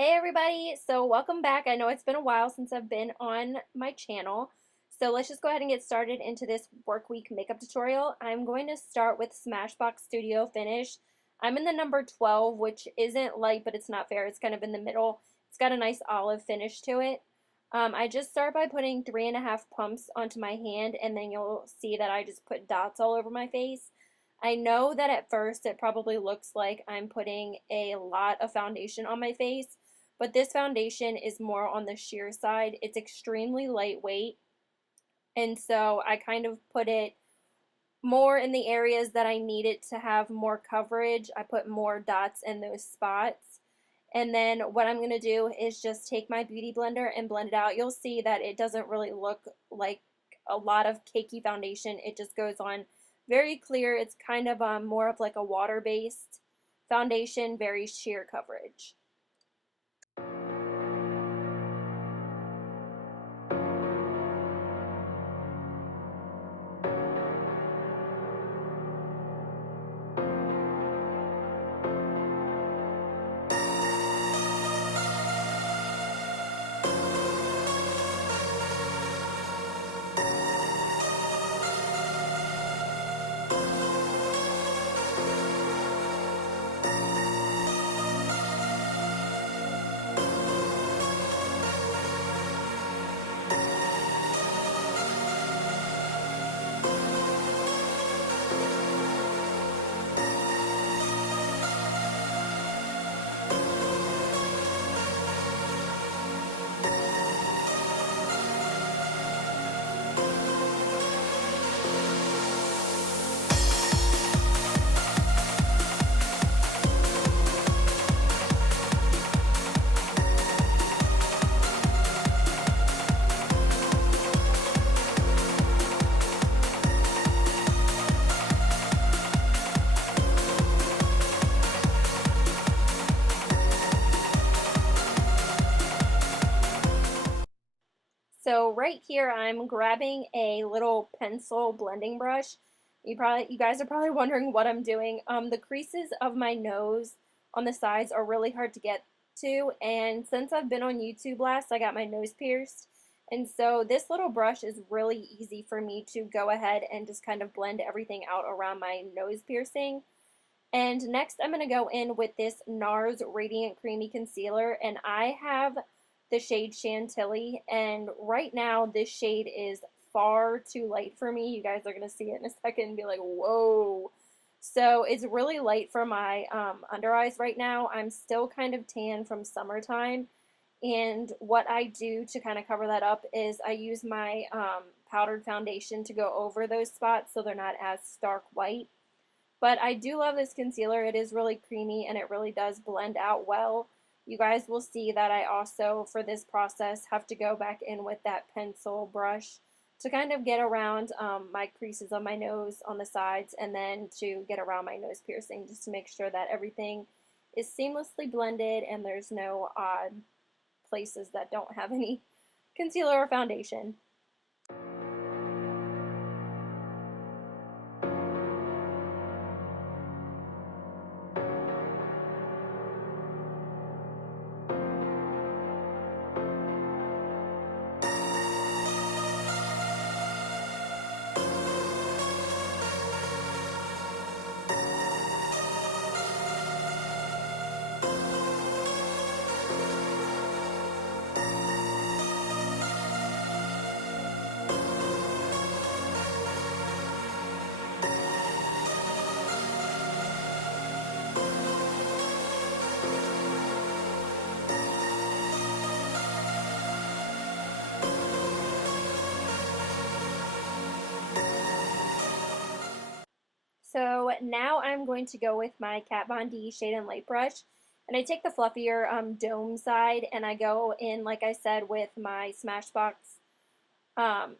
Hey everybody, so welcome back. I know it's been a while since I've been on my channel, so let's just go ahead and get started into this work week makeup tutorial. I'm going to start with Smashbox Studio Finish. I'm in the number 12, which isn't light, but it's not fair. It's kind of in the middle. It's got a nice olive finish to it. I just start by putting 3.5 pumps onto my hand, and then you'll see that I just put dots all over my face. I know that at first it probably looks like I'm putting a lot of foundation on my face, but this foundation is more on the sheer side. It's extremely lightweight, and so I kind of put it more in the areas that I need it to have more coverage. I put more dots in those spots. And then what I'm going to do is just take my beauty blender and blend it out. You'll see that it doesn't really look like a lot of cakey foundation. It just goes on very clear. It's kind of more of like a water-based foundation, very sheer coverage. So right here I'm grabbing a little pencil blending brush. You guys are probably wondering what I'm doing. The creases of my nose on the sides are really hard to get to, and since I've been on YouTube last, I got my nose pierced. And so this little brush is really easy for me to go ahead and just kind of blend everything out around my nose piercing. And next I'm going to go in with this NARS Radiant Creamy Concealer, and I have the shade Chantilly, and right now this shade is far too light for me. You guys are going to see it in a second and be like, whoa. So it's really light for my under eyes right now. I'm still kind of tan from summertime, and what I do to kind of cover that up is I use my powdered foundation to go over those spots so they're not as stark white. But I do love this concealer. It is really creamy and it really does blend out well. You guys will see that I also, for this process, have to go back in with that pencil brush to kind of get around my creases on my nose on the sides, and then to get around my nose piercing, just to make sure that everything is seamlessly blended and there's no odd places that don't have any concealer or foundation. So now I'm going to go with my Kat Von D Shade and Light brush, and I take the fluffier dome side, and I go in, like I said, with my Smashbox, um,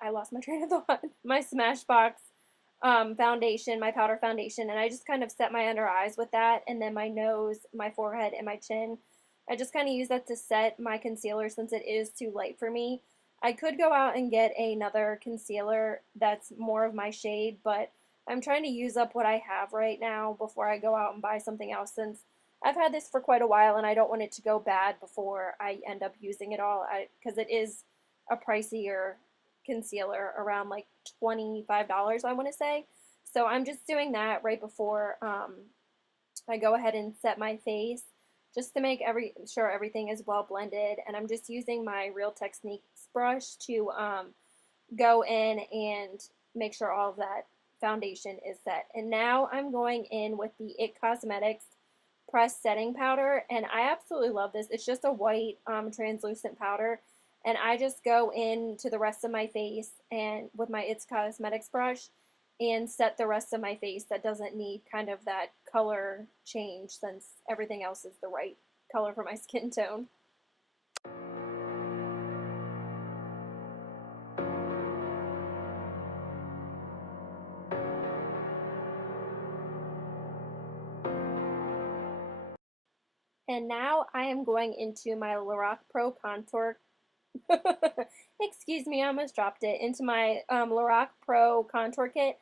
I lost my train of thought, my Smashbox foundation, my powder foundation, and I just kind of set my under eyes with that, and then my nose, my forehead, and my chin. I just kind of use that to set my concealer since it is too light for me. I could go out and get another concealer that's more of my shade, but I'm trying to use up what I have right now before I go out and buy something else, since I've had this for quite a while and I don't want it to go bad before I end up using it all because it is a pricier concealer, around like $25, I want to say. So I'm just doing that right before I go ahead and set my face just to make sure everything is well blended. And I'm just using my Real Techniques brush to go in and make sure all of that foundation is set. And now I'm going in with the It Cosmetics pressed setting powder, and I absolutely love this. It's just a white translucent powder, and I just go into the rest of my face and with my It's Cosmetics brush and set the rest of my face that doesn't need kind of that color change, since everything else is the right color for my skin tone. And now I am going into my Lorac Pro Contour. Excuse me, I almost dropped it. Into my Lorac Pro Contour Kit.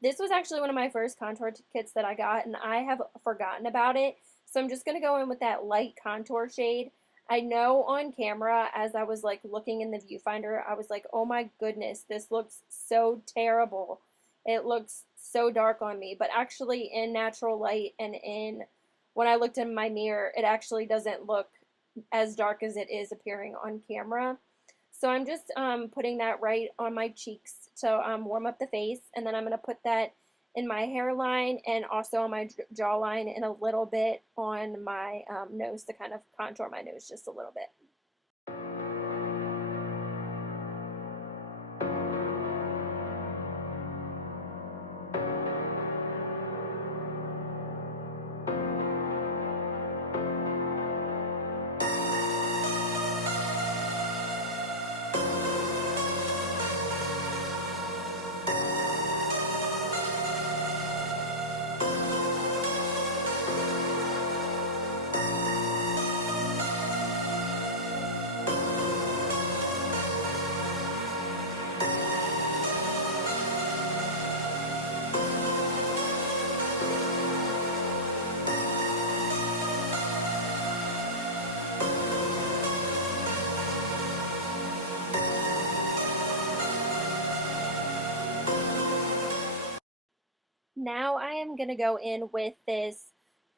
This was actually one of my first contour kits that I got, and I have forgotten about it. So I'm just going to go in with that light contour shade. I know on camera, as I was like looking in the viewfinder, I was like, oh my goodness, this looks so terrible. It looks so dark on me. But actually in natural light and when I looked in my mirror, it actually doesn't look as dark as it is appearing on camera. So I'm just putting that right on my cheeks to warm up the face, and then I'm going to put that in my hairline and also on my jawline and a little bit on my nose to kind of contour my nose just a little bit. Now I am going to go in with this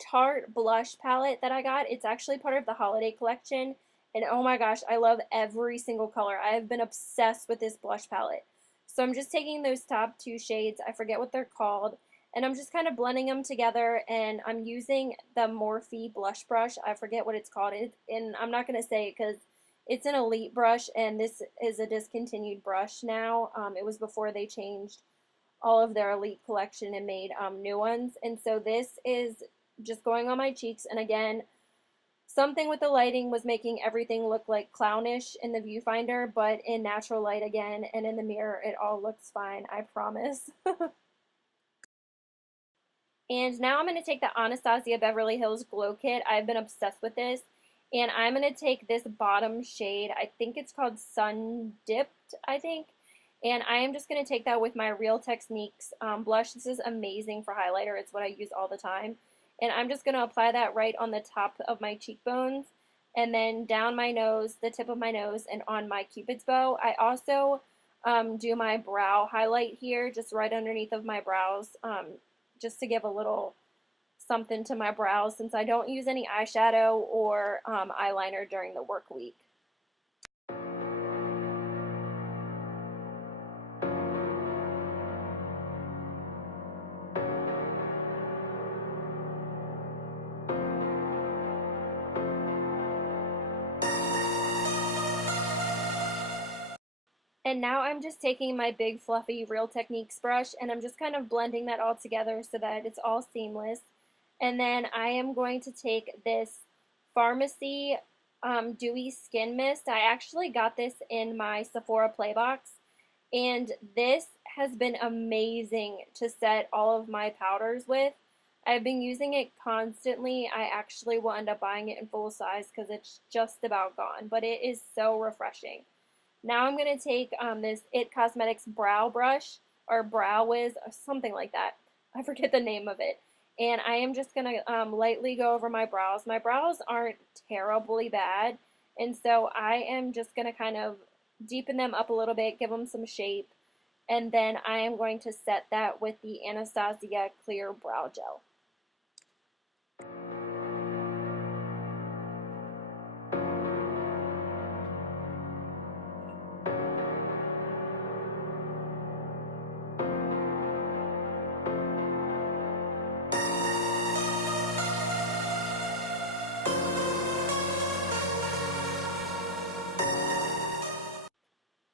Tarte blush palette that I got. It's actually part of the holiday collection, and oh my gosh, I love every single color. I have been obsessed with this blush palette. So I'm just taking those top two shades, I forget what they're called, and I'm just kind of blending them together, and I'm using the Morphe blush brush. I forget what it's called, and I'm not going to say it because it's an Elite brush, and this is a discontinued brush now. It was before they changed all of their Elite collection and made new ones. And so this is just going on my cheeks. And again, something with the lighting was making everything look like clownish in the viewfinder, but in natural light again and in the mirror, it all looks fine, I promise. And now I'm going to take the Anastasia Beverly Hills Glow Kit. I've been obsessed with this. And I'm going to take this bottom shade. I think it's called Sun Dipped, I think. And I am just going to take that with my Real Techniques blush. This is amazing for highlighter. It's what I use all the time. And I'm just going to apply that right on the top of my cheekbones. And then down my nose, the tip of my nose, and on my Cupid's bow. I also do my brow highlight here, just right underneath of my brows, just to give a little something to my brows, since I don't use any eyeshadow or eyeliner during the work week. And now I'm just taking my big fluffy Real Techniques brush and I'm just kind of blending that all together so that it's all seamless. And then I am going to take this Pharmacy Dewy Skin Mist. I actually got this in my Sephora Play Box, and this has been amazing to set all of my powders with. I've been using it constantly. I actually will end up buying it in full size because it's just about gone, but it is so refreshing. Now I'm going to take this It Cosmetics Brow Brush, or Brow Wiz, or something like that. I forget the name of it. and I am just going to lightly go over my brows. My brows aren't terribly bad, and so I am just going to kind of deepen them up a little bit, give them some shape, and then I am going to set that with the Anastasia Clear Brow Gel.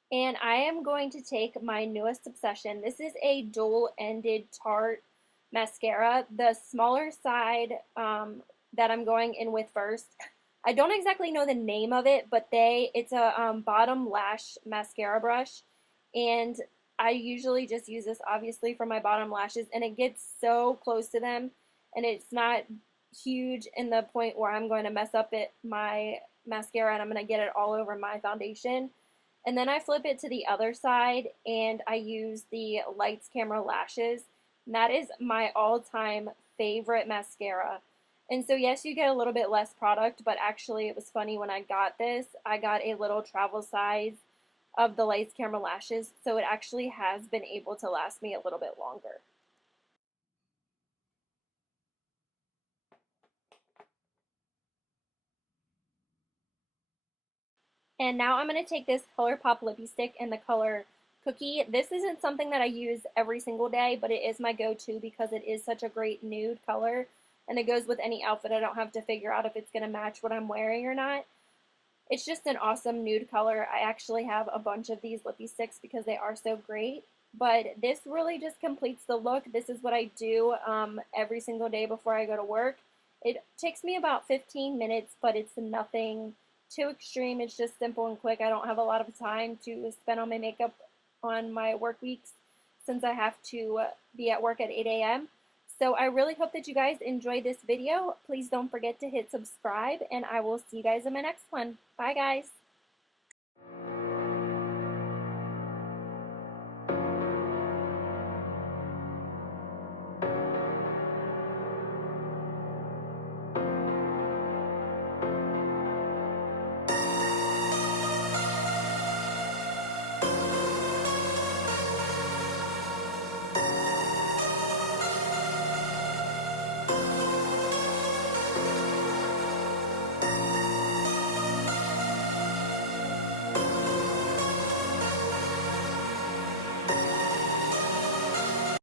And I am going to take my newest obsession. This is a dual-ended Tarte mascara, the smaller side that I'm going in with first. I don't exactly know the name of it, but it's a bottom lash mascara brush, and I usually just use this obviously for my bottom lashes, and it gets so close to them, and it's not huge in the point where I'm going to mess up my mascara and I'm going to get it all over my foundation. And then I flip it to the other side and I use the Lights Camera Lashes. And that is my all-time favorite mascara. And so yes, you get a little bit less product, but actually it was funny when I got this. I got a little travel size of the Lights Camera Lashes, so it actually has been able to last me a little bit longer. And now I'm going to take this ColourPop Lippy Stick in the color Cookie. This isn't something that I use every single day, but it is my go-to because it is such a great nude color, and it goes with any outfit. I don't have to figure out if it's going to match what I'm wearing or not. It's just an awesome nude color. I actually have a bunch of these lippy sticks because they are so great, but this really just completes the look. This is what I do every single day before I go to work. It takes me about 15 minutes, but it's nothing too extreme. It's just simple and quick. I don't have a lot of time to spend on my makeup on my work weeks since I have to be at work at 8 a.m. So I really hope that you guys enjoyed this video. Please don't forget to hit subscribe, and I will see you guys in my next one. Bye, guys.